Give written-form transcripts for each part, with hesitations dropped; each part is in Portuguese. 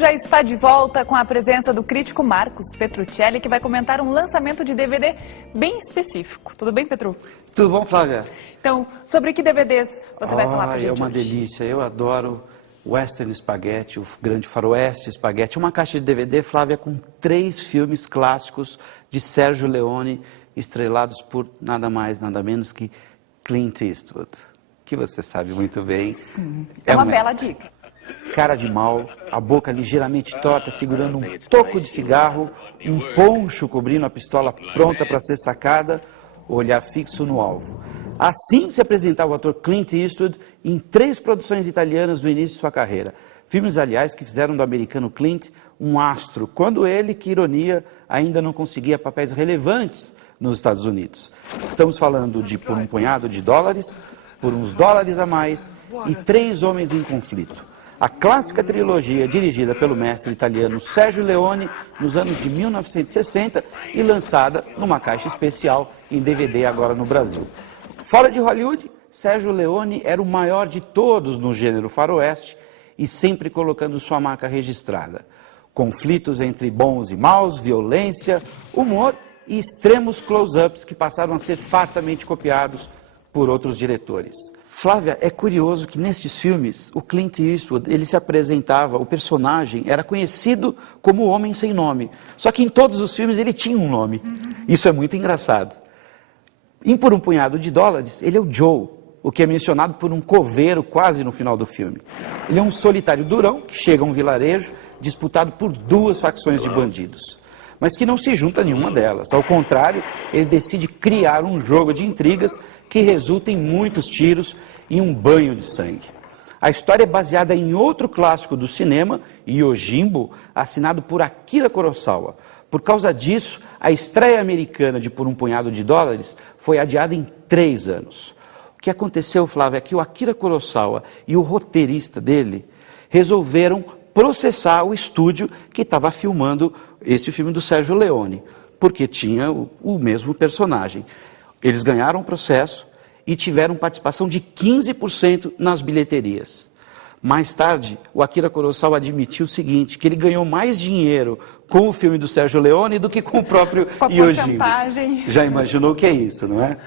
já está de volta com a presença do crítico Marcos Petruccelli, que vai comentar um lançamento de DVD bem específico. Tudo bem, Petru? Tudo bom, Flávia? Então, sobre que DVDs você vai falar pra gente É uma hoje? delícia, eu adoro Western Spaghetti, o grande faroeste Spaghetti. Uma caixa de DVD, Flávia, com 3 filmes clássicos de Sérgio Leone, estrelados por nada mais, nada menos que Clint Eastwood, que você sabe muito bem. Sim, é uma bela dica. Cara de mal, a boca ligeiramente torta, segurando um toco de cigarro, um poncho cobrindo a pistola pronta para ser sacada, olhar fixo no alvo. Assim se apresentava o ator Clint Eastwood em 3 produções italianas no início de sua carreira. Filmes, aliás, que fizeram do americano Clint um astro, quando ele, que ironia, ainda não conseguia papéis relevantes nos Estados Unidos. Estamos falando de Por um Punhado de Dólares, Por uns Dólares a Mais e 3 Homens em Conflito. A clássica trilogia dirigida pelo mestre italiano Sergio Leone nos anos de 1960 e lançada numa caixa especial em DVD agora no Brasil. Fora de Hollywood, Sergio Leone era o maior de todos no gênero faroeste e sempre colocando sua marca registrada. Conflitos entre bons e maus, violência, humor e extremos close-ups que passaram a ser fartamente copiados por outros diretores. Flávia, é curioso que nestes filmes, o Clint Eastwood, ele se apresentava, o personagem era conhecido como o Homem Sem Nome. Só que em todos os filmes ele tinha um nome. Isso é muito engraçado. Em Por um Punhado de Dólares, ele é o Joe, o que é mencionado por um coveiro quase no final do filme. Ele é um solitário durão que chega a um vilarejo disputado por 2 facções de bandidos, mas que não se junta a nenhuma delas. Ao contrário, ele decide criar um jogo de intrigas que resulta em muitos tiros e um banho de sangue. A história é baseada em outro clássico do cinema, Yojimbo, assinado por Akira Kurosawa. Por causa disso, a estreia americana de Por um Punhado de Dólares foi adiada em 3 anos. O que aconteceu, Flávia, é que o Akira Kurosawa e o roteirista dele resolveram processar o estúdio que estava filmando esse filme do Sérgio Leone, porque tinha o mesmo personagem. Eles ganharam o processo e tiveram participação de 15% nas bilheterias. Mais tarde, o Akira Kurosawa admitiu o seguinte, que ele ganhou mais dinheiro com o filme do Sérgio Leone do que com o próprio Yojimbo. Já imaginou o que é isso, não é?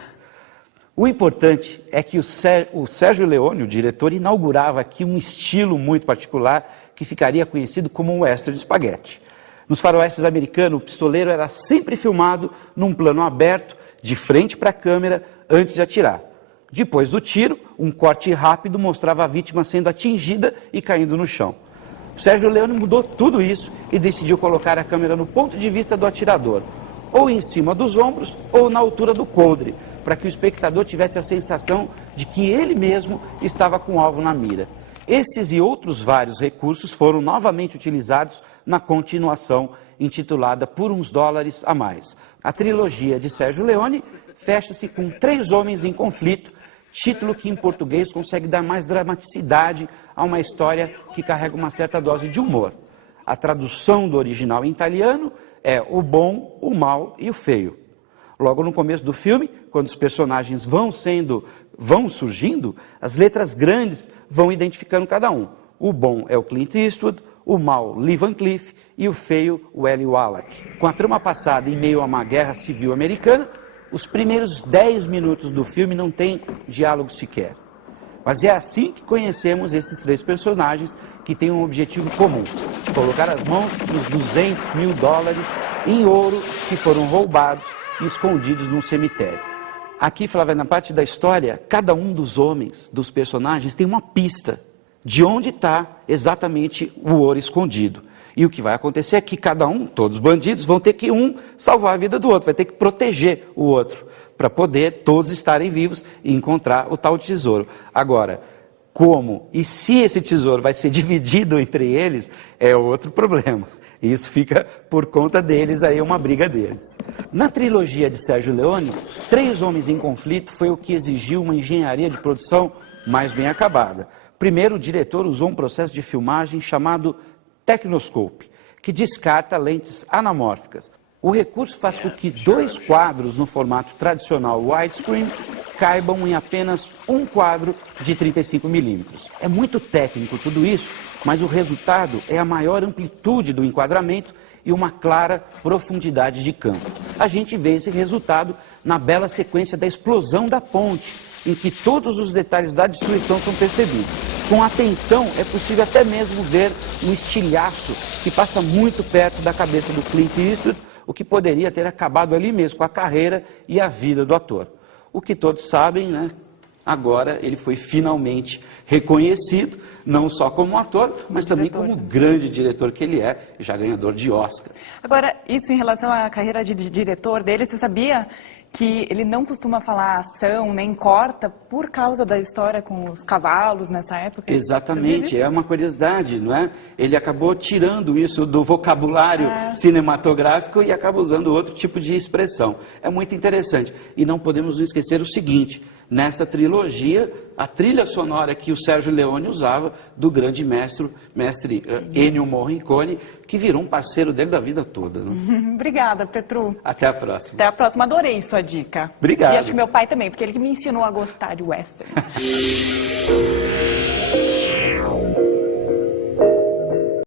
O importante é que o Sérgio Leone, o diretor, inaugurava aqui um estilo muito particular que ficaria conhecido como o Western Spaghetti. Nos faroestes americanos, o pistoleiro era sempre filmado num plano aberto, de frente para a câmera, antes de atirar. Depois do tiro, um corte rápido mostrava a vítima sendo atingida e caindo no chão. O Sérgio Leone mudou tudo isso e decidiu colocar a câmera no ponto de vista do atirador, ou em cima dos ombros ou na altura do coldre, para que o espectador tivesse a sensação de que ele mesmo estava com o alvo na mira. Esses e outros vários recursos foram novamente utilizados na continuação intitulada Por uns Dólares a Mais. A trilogia de Sérgio Leone fecha-se com 3 Homens em Conflito, título que em português consegue dar mais dramaticidade a uma história que carrega uma certa dose de humor. A tradução do original em italiano é O Bom, o Mal e o Feio. Logo no começo do filme, quando os personagens vão surgindo, as letras grandes vão identificando cada um. O bom é o Clint Eastwood, o mal, Lee Van Cleef, e o feio, o Eli Wallach. Com a trama passada em meio a uma guerra civil americana, os primeiros 10 minutos do filme não tem diálogo sequer. Mas é assim que conhecemos esses 3 personagens que têm um objetivo comum: colocar as mãos nos 200 mil dólares em ouro que foram roubados e escondidos num cemitério. Aqui, Flávia, na parte da história, cada um dos homens, dos personagens, tem uma pista de onde está exatamente o ouro escondido. E o que vai acontecer é que cada um, todos os bandidos, vão ter que salvar a vida do outro, vai ter que proteger o outro, para poder todos estarem vivos e encontrar o tal tesouro. Agora, como e se esse tesouro vai ser dividido entre eles, é outro problema. Isso fica por conta deles, aí é uma briga deles. Na trilogia de Sérgio Leone, 3 Homens em Conflito foi o que exigiu uma engenharia de produção mais bem acabada. Primeiro, o diretor usou um processo de filmagem chamado Technoscope, que descarta lentes anamórficas. O recurso faz com que 2 quadros no formato tradicional widescreen caibam em apenas um quadro de 35 milímetros. É muito técnico tudo isso, mas o resultado é a maior amplitude do enquadramento e uma clara profundidade de campo. A gente vê esse resultado na bela sequência da explosão da ponte, em que todos os detalhes da destruição são percebidos. Com atenção, é possível até mesmo ver um estilhaço que passa muito perto da cabeça do Clint Eastwood, o que poderia ter acabado ali mesmo com a carreira e a vida do ator. O que todos sabem, né? Agora ele foi finalmente reconhecido, não só como ator, mas também como grande diretor que ele é, já ganhador de Oscar. Agora, isso em relação à carreira de diretor dele, você sabia que ele não costuma falar ação, nem corta, por causa da história com os cavalos nessa época? Exatamente, é uma curiosidade, não é? Ele acabou tirando isso do vocabulário cinematográfico e acaba usando outro tipo de expressão. É muito interessante. E não podemos esquecer o seguinte: nessa trilogia, a trilha sonora que o Sérgio Leone usava, do grande mestre Ennio Morricone, que virou um parceiro dele da vida toda. Né? Obrigada, Petru. Até a próxima. Até a próxima, adorei sua dica. Obrigado. E acho que meu pai também, porque ele que me ensinou a gostar de western.